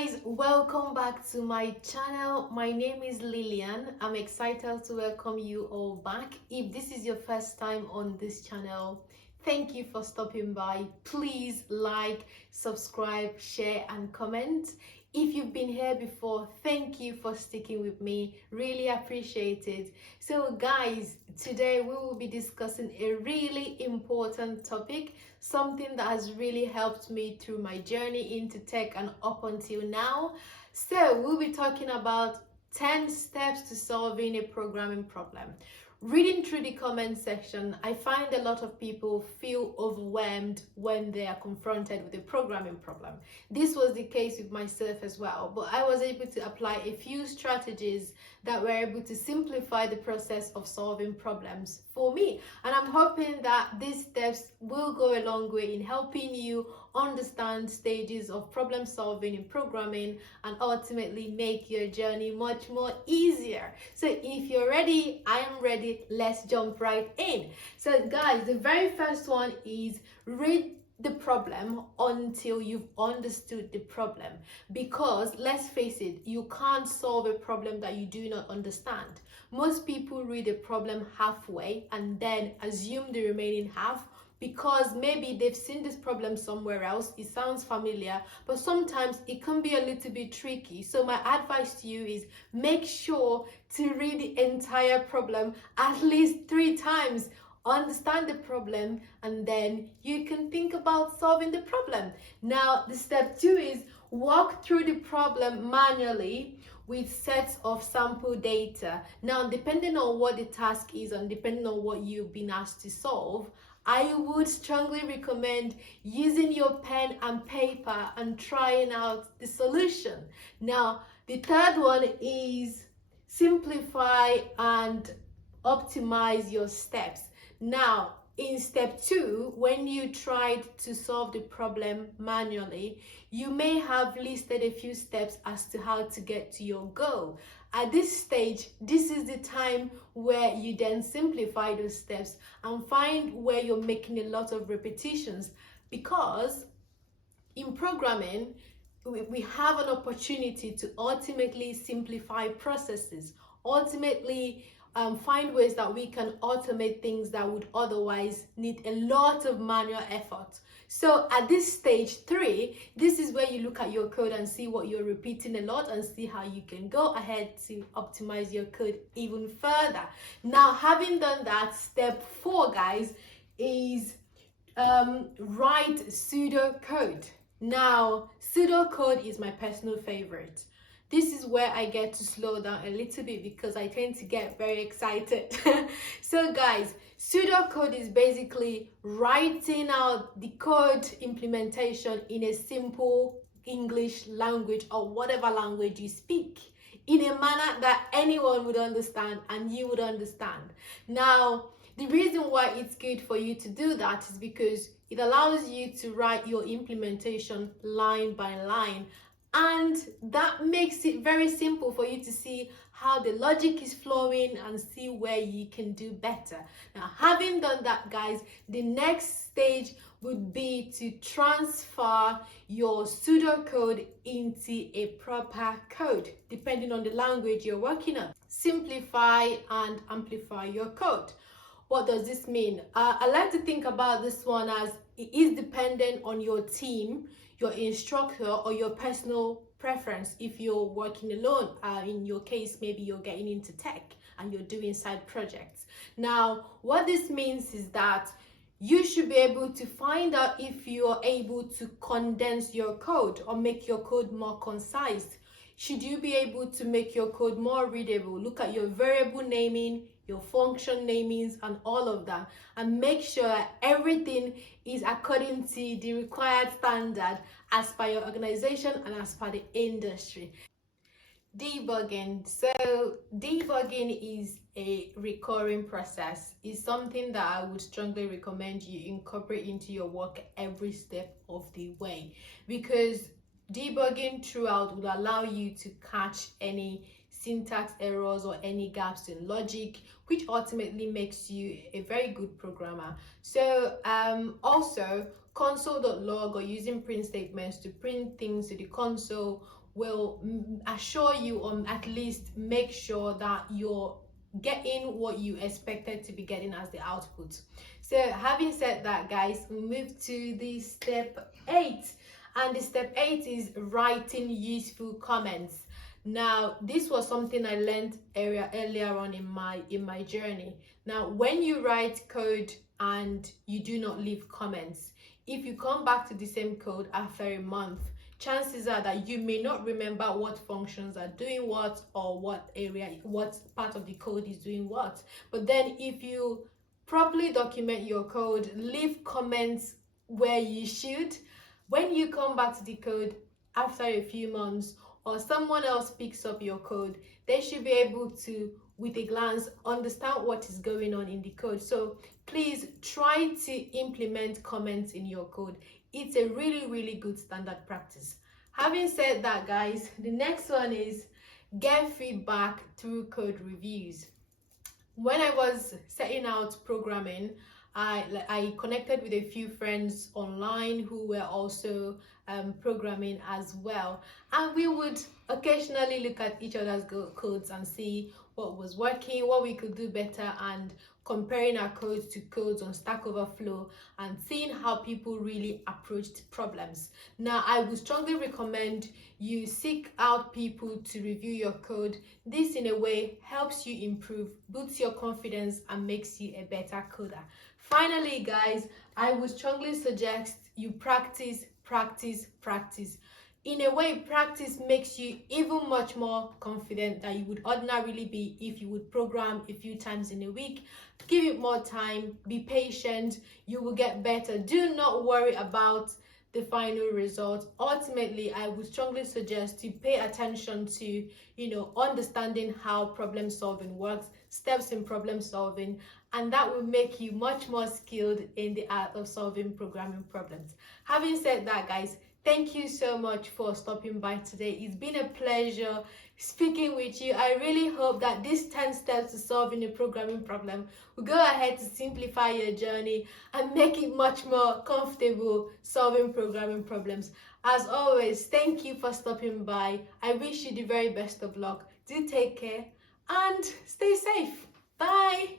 guys, welcome back to my channel. My name is Lillian. I'm excited to welcome you all back. If this is your first time on this channel, thank you for stopping by. Please like, subscribe, share and comment. If you've been here before, thank you for sticking with me. Really appreciate it. So guys, today we will be discussing a really important topic, something that has really helped me through my journey into tech and up until now. So we'll be talking about 10 steps to solving a programming problem. Reading through the comment section, I find a lot of people feel overwhelmed when they are confronted with a programming problem. This was the case with myself as well, but I was able to apply a few strategies that were able to simplify the process of solving problems for me. And I'm hoping that these steps will go a long way in helping you understand stages of problem solving in programming and ultimately make your journey much more easier. So if you're ready, I am ready. Let's jump right in. So guys, the very first one is read the problem until you've understood the problem, because let's face it, you can't solve a problem that you do not understand. Most people read a problem halfway and then assume the remaining half because maybe they've seen this problem somewhere else. It sounds familiar, but sometimes it can be a little bit tricky. So my advice to you is make sure to read the entire problem at least 3 times. Understand the problem, and then you can think about solving the problem. Now, the step 2 is walk through the problem manually with sets of sample data. Now, depending on what the task is and depending on what you've been asked to solve, I would strongly recommend using your pen and paper and trying out the solution. Now, the third one is simplify and optimize your steps. Now, in step 2, when you tried to solve the problem manually, you may have listed a few steps as to how to get to your goal. At this stage, this is the time where you then simplify those steps and find where you're making a lot of repetitions, because in programming, we have an opportunity to ultimately simplify processes, ultimately find ways that we can automate things that would otherwise need a lot of manual effort. So at this stage 3, this is where you look at your code and see what you're repeating a lot and see how you can go ahead to optimize your code even further. Now, having done that, step 4, guys, is write pseudocode. Now, pseudocode is my personal favorite. This is where I get to slow down a little bit because I tend to get very excited. So guys, pseudocode is basically writing out the code implementation in a simple English language or whatever language you speak, in a manner that anyone would understand and you would understand. Now, the reason why it's good for you to do that is because it allows you to write your implementation line by line, and that makes it very simple for you to see how the logic is flowing and see where you can do better. Now, having done that, guys, the next stage would be to transfer your pseudocode into a proper code, depending on the language you're working on. Simplify and amplify your code. What does this mean? I like to think about this one as it is dependent on your team, your instructor, or your personal preference. If you're working alone, in your case, maybe you're getting into tech and you're doing side projects. Now, what this means is that you should be able to find out if you're able to condense your code or make your code more concise. Should you be able to make your code more readable? Look at your variable naming, your function namings, and all of that, and make sure that everything is according to the required standard as per your organization and as per the industry. Debugging. So debugging is a recurring process. It's something that I would strongly recommend you incorporate into your work every step of the way, because debugging throughout will allow you to catch any syntax errors or any gaps in logic, which ultimately makes you a very good programmer. So also console.log or using print statements to print things to the console will assure you, or at least make sure that you're getting what you expected to be getting as the output. So having said that, guys, we move to the step 8, and the step 8 is writing useful comments. Now this was something I learned earlier on in my journey. Now when you write code and you do not leave comments, if you come back to the same code after a month, chances are that you may not remember what functions are doing what, or what part of the code is doing what. But then if you properly document your code, leave comments where you should, when you come back to the code after a few months, or someone else picks up your code, they should be able to, with a glance, understand what is going on in the code. So please try to implement comments in your code. It's a really good standard practice. Having said that, guys, the next one is get feedback through code reviews. When I was setting out programming, I connected with a few friends online who were also programming as well, and we would occasionally look at each other's codes and see what was working, what we could do better, and comparing our codes to codes on Stack Overflow and seeing how people really approached problems. Now I would strongly recommend you seek out people to review your code. This in a way helps you improve, boosts your confidence, and makes you a better coder. Finally, guys, I would strongly suggest you practice. In a way, practice makes you even much more confident than you would ordinarily be if you would program a few times in a week. Give it more time, be patient, you will get better. Do not worry about the final result. Ultimately, I would strongly suggest you pay attention to, understanding how problem solving works, steps in problem solving, and that will make you much more skilled in the art of solving programming problems. Having said that, guys, thank you so much for stopping by today. It's been a pleasure speaking with you. I really hope that these 10 steps to solving a programming problem will go ahead to simplify your journey and make it much more comfortable solving programming problems. As always, thank you for stopping by. I wish you the very best of luck. Do take care and stay safe. Bye.